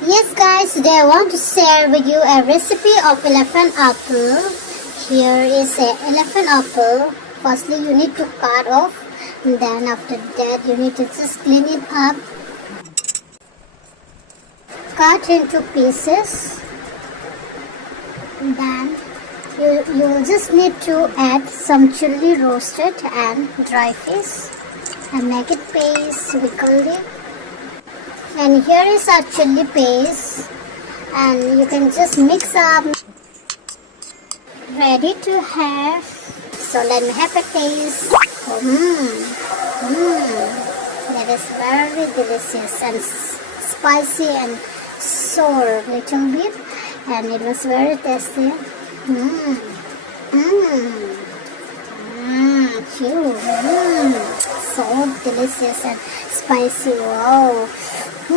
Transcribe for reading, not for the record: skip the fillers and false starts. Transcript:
Yes guys, today I want to share with you a recipe of elephant apple. Here is a elephant apple. Firstly you need to cut off, and then after that you need to just clean it up. Cut into pieces. And then you will just need to add some chili roasted and dry fish and make it paste. We call it. And here is our chili paste, and you can just mix up. Ready to have. So let me have a taste. That is very delicious and spicy and sour little bit, and it was very tasty. So delicious and spicy. Wow.